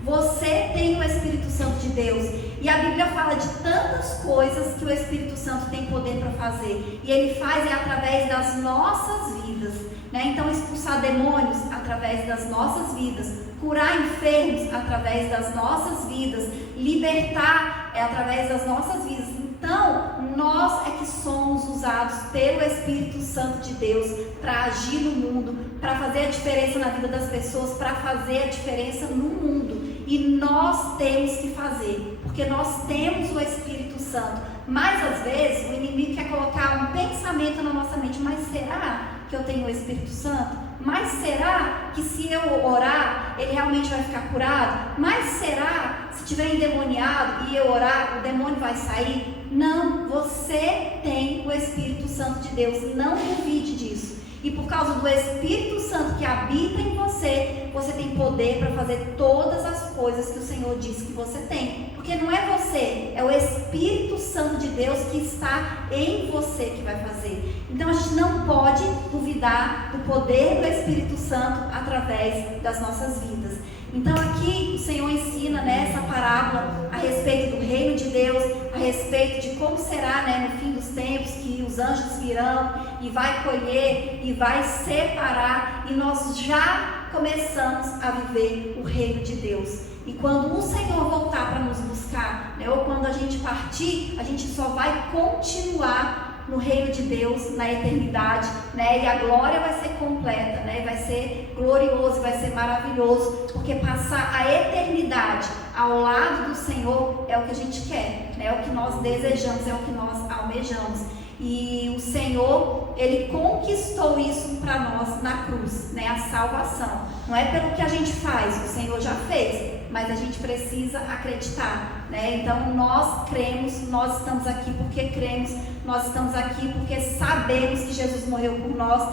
Você tem o Espírito Santo de Deus. E a Bíblia fala de tantas coisas que o Espírito Santo tem poder para fazer. E Ele faz através das nossas vidas, né? Então, expulsar demônios através das nossas vidas, curar enfermos através das nossas vidas, libertar através das nossas vidas. Então, nós é que somos usados pelo Espírito Santo de Deus para agir no mundo, para fazer a diferença na vida das pessoas, para fazer a diferença no mundo. E nós temos que fazer, porque nós temos o Espírito Santo. Mas às vezes o inimigo quer colocar um pensamento na nossa mente: mas será que eu tenho o Espírito Santo? Mas será que se eu orar, ele realmente vai ficar curado? Mas será se tiver endemoniado e eu orar, o demônio vai sair? Não, você tem o Espírito Santo de Deus, não duvide disso. E por causa do Espírito Santo que habita em você, você tem poder para fazer todas as coisas que o Senhor disse que você tem. Porque não é você, é o Espírito Santo de Deus que está em você que vai fazer. Então a gente não pode duvidar do poder do Espírito Santo através das nossas vidas. Então aqui o Senhor ensina, né, essa parábola a respeito do reino de Deus, a respeito de como será, né, no fim dos tempos, que os anjos virão e vai colher e vai separar, e nós já começamos a viver o reino de Deus. E quando o Senhor voltar para nos buscar, né, ou quando a gente partir, a gente só vai continuar no reino de Deus, na eternidade, né? E a glória vai ser completa, né? Vai ser glorioso, vai ser maravilhoso, porque passar a eternidade ao lado do Senhor é o que a gente quer, né? É o que nós desejamos, é o que nós almejamos. E o Senhor, Ele conquistou isso para nós na cruz, né? A salvação. Não é pelo que a gente faz, o Senhor já fez, mas a gente precisa acreditar, né? Então nós cremos, nós estamos aqui porque cremos, nós estamos aqui porque sabemos que Jesus morreu por nós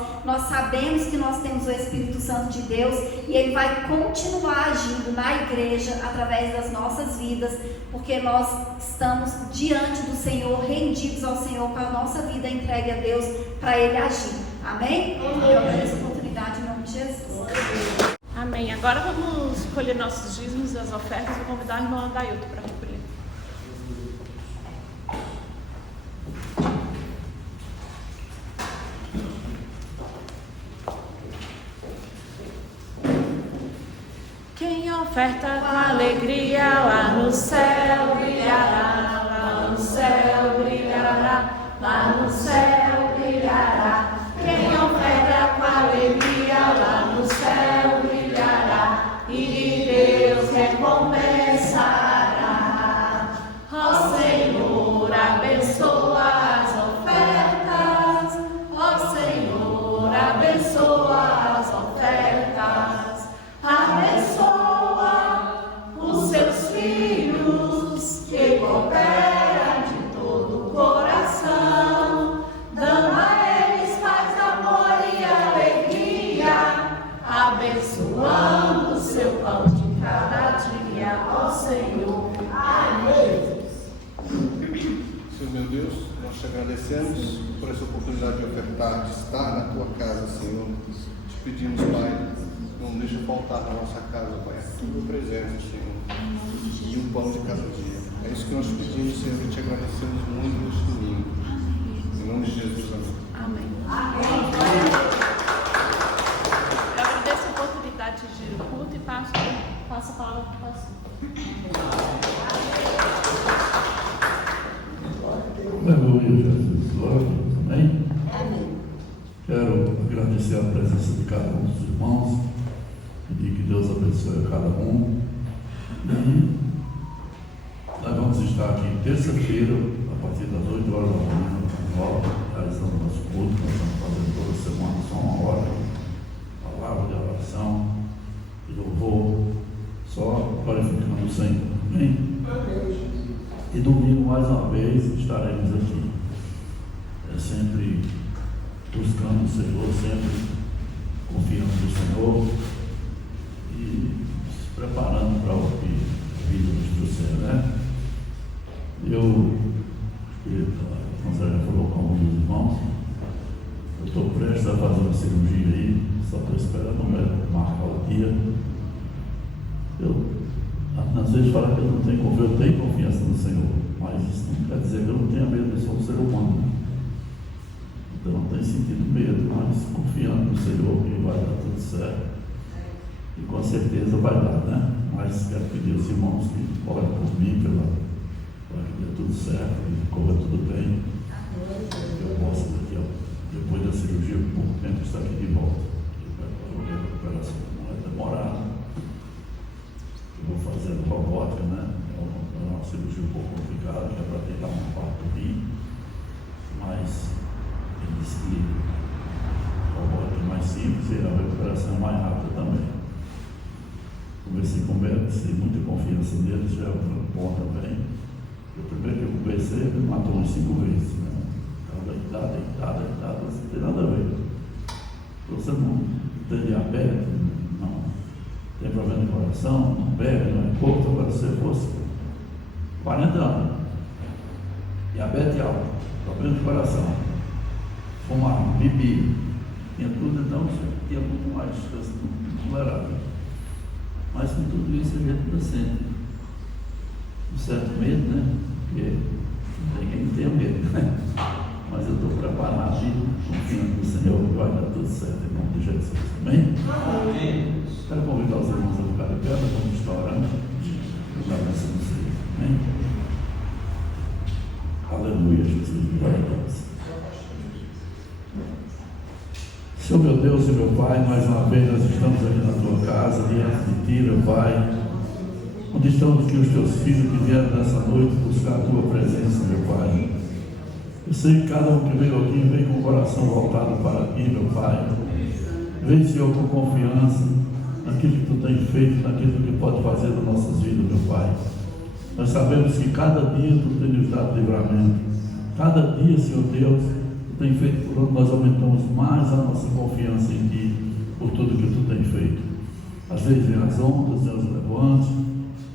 sabemos que nós temos o Espírito Santo de Deus e Ele vai continuar agindo na igreja através das nossas vidas, porque nós estamos diante do Senhor, rendidos ao Senhor, com a nossa vida entregue a Deus para Ele agir. Amém? Eu agradeço a oportunidade em nome de Jesus. Amém. Agora vamos escolher nossos dízimos e as ofertas. Vou convidar a irmã Dailton para recolher. Quem oferta com alegria lá no céu brilhará, lá no céu brilhará, lá no céu brilhará. Quem oferta com alegria lá no céu brilhará, e de Deus recompensará. Ó Senhor, abençoa as ofertas, ó Senhor, abençoa as ofertas. meu Deus, nós te agradecemos por essa oportunidade de ofertar, de estar na tua casa, Senhor. Te pedimos, Pai, não deixa faltar na nossa casa, Pai, a tua presença, Senhor, e o pão de cada dia. É isso que nós pedimos, Senhor, e te agradecemos muito neste domingo. Em nome de Jesus, amém. Amém. Eu agradeço a oportunidade de culto e passo a palavra para o pastor. Aleluia, Jesus. Glória. Amém? Quero agradecer a presença de cada um dos irmãos, pedir que Deus abençoe a cada um. E nós vamos estar aqui terça-feira, a partir das 8 horas da manhã, realizando o nosso culto. Nós estamos fazendo toda semana só uma hora, palavra de oração, de louvor, só glorificando o Senhor. Amém? E domingo, mais uma vez, estaremos aqui. Sempre buscando o Senhor, sempre confiando no Senhor e se preparando para ouvir a vida do Senhor, né? A Conselheira falou com um dos irmãos, eu estou prestes a fazer uma cirurgia aí, só estou esperando o médico marcar o dia. Às vezes fala que eu não tenho confiança, eu tenho confiança no Senhor, mas isso não quer dizer que eu não tenha medo, eu sou um ser humano, né? Então não tenho sentido medo, mas confiando no Senhor que vai dar tudo certo. E com certeza vai dar, né? Mas quero pedir aos irmãos que orem por mim, para que dê tudo certo, que corra tudo bem. Que eu possa, depois da cirurgia, por pouco tempo, estar aqui de volta. A recuperação não é demorada. Eu vou fazer robótica, né? É uma cirurgia um pouco complicada, que é para tentar uma parte do rim, mas ele disse que a robótica é mais simples e a recuperação é mais rápida também. Conversei com o médico, sem muita confiança nele, já é bom também. O primeiro que eu conversei, ele matou uns 5 vezes, né? Estava deitado, não tem nada a ver. Você não tem diabetes, não tem problema de coração, não bebe, não é pouco, agora se você fosse 40 anos, diabetes alta, problema de coração, fumar, beber, tinha tudo, então você tinha muito mais chance de tolerar. Mas com tudo isso a gente ainda sente um certo medo, né? Porque ninguém tem medo, né? Mas eu estou preparado e confiando no Senhor que vai dar tudo certo em nome de Jesus. Amém? Amém. Quero convidar os irmãos a ficar de pé, vamos estar orando. Já pensando no Senhor. Amém? Aleluia, Jesus. Glória a Deus. Senhor meu Deus e meu Pai, mais uma vez nós estamos aqui na tua casa, diante de ti, meu Pai, onde estão aqui os teus filhos que vieram nessa noite buscar a tua presença, meu Pai. Eu sei que cada um que veio aqui vem com o coração voltado para ti, meu Pai. Vem, Senhor, com confiança naquilo que tu tem feito, naquilo que pode fazer nas nossas vidas, meu Pai. Nós sabemos que cada dia tu tem nos dado livramento. Cada dia, Senhor Deus, tem feito por onde nós aumentamos mais a nossa confiança em ti, por tudo que tu tem feito. Às vezes vem as ondas, vem os levantes,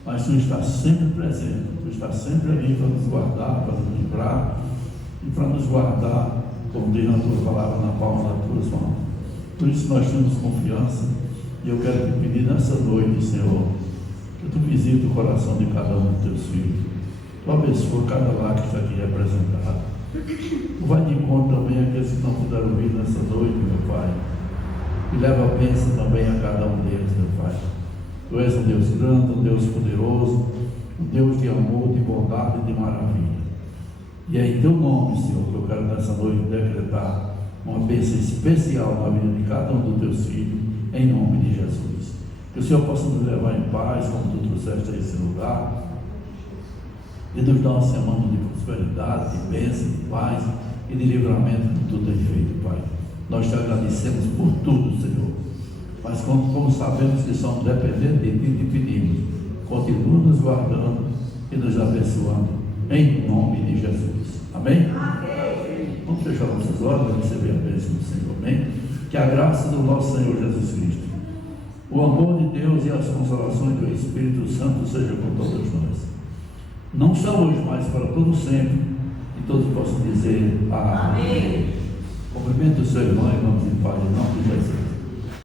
mas tu estás sempre presente, tu estás sempre ali para nos guardar, para nos livrar e para nos guardar, como diz na tua palavra, na palma das tuas mãos. Por isso nós temos confiança e eu quero te pedir nessa noite, Senhor, que tu visites o coração de cada um dos teus filhos. Tu abençoa cada lar que está aqui representado. Tu vai de encontro também àqueles que não puderam vir nessa noite, meu Pai. E leva a bênção também a cada um deles, meu Pai. Tu és um Deus grande, um Deus poderoso, um Deus de amor, de bondade e de maravilha. E é em teu nome, Senhor, que eu quero nessa noite decretar uma bênção especial na vida de cada um dos teus filhos, em nome de Jesus. Que o Senhor possa nos levar em paz, como tu trouxeste a esse lugar, e nos dar uma semana de prosperidade, de bênção, de paz e de livramento que tu tens feito, Pai. Nós te agradecemos por tudo, Senhor. Mas como sabemos que somos dependentes de ti, te pedimos, continua nos guardando e nos abençoando, em nome de Jesus. Amém? Amém. Vamos fechar nossos olhos e receber a bênção do Senhor. Amém? Que a graça do nosso Senhor Jesus Cristo, o amor de Deus e as consolações do Espírito Santo sejam com todos nós. Não só hoje, mas para todo sempre, e todos possam dizer amém. Cumprimento o seu irmão e vamos em paz em nome de Jesus.